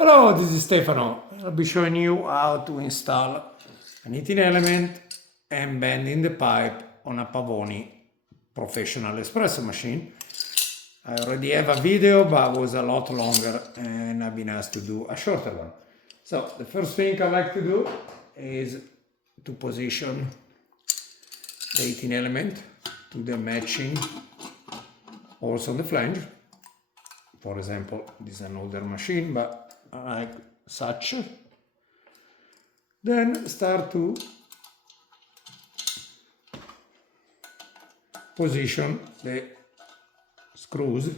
Hello, this is Stefano. I'll be showing you how to install an heating element and bending the pipe on a Pavoni Professional espresso machine. I already have a video, but it was a lot longer and I've been asked to do a shorter one. So the first thing I like to do is to position the heating element to the matching holes on the flange. For example, this is an older machine, but like such. Then start to position the screws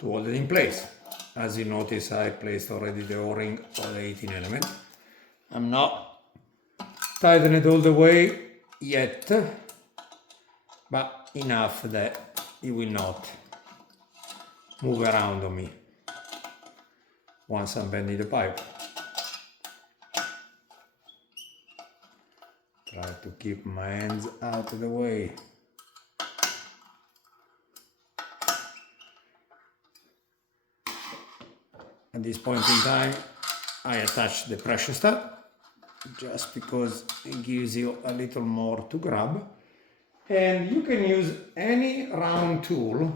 to hold it in place. As you notice, I placed already the O-ring of the heating element. I'm not tightening it all the way yet, but enough that it will not move around on me once I'm bending the pipe. Try to keep my hands out of the way. At this point in time, I attach the pressurestat just because it gives you a little more to grab. And you can use any round tool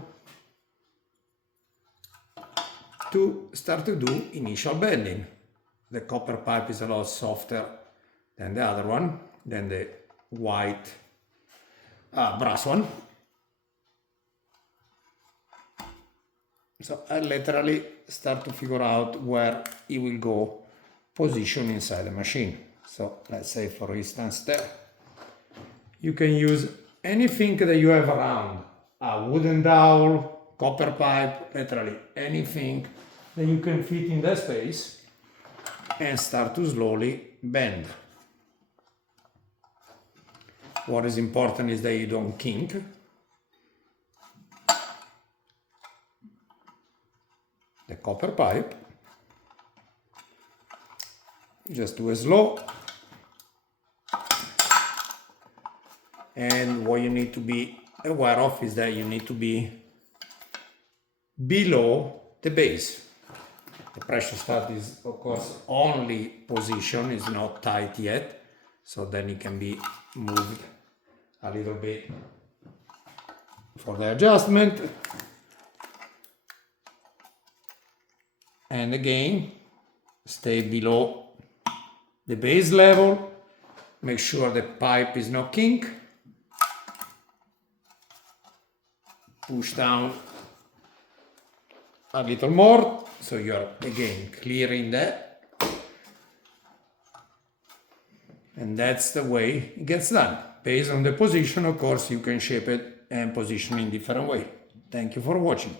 to start to do initial bending. The copper pipe is a lot softer than the other one, than the white brass one. So I literally start to figure out where it will go position inside the machine. So let's say, for instance, there. You can use anything that you have around, a wooden dowel, copper pipe, literally anything that you can fit in that space, and start to slowly bend. What is important is that you don't kink. The copper pipe. Just do it slow. And what you need to be aware of is that you need to be below the base. The pressurestat is, of course, only position, is not tight yet, so then it can be moved a little bit for the adjustment. And again, stay below the base level. Make sure the pipe is not kink. Push down a little more, so you're again clearing that. And that's the way it gets done. Based on the position, of course, you can shape it and position in different way. Thank you for watching.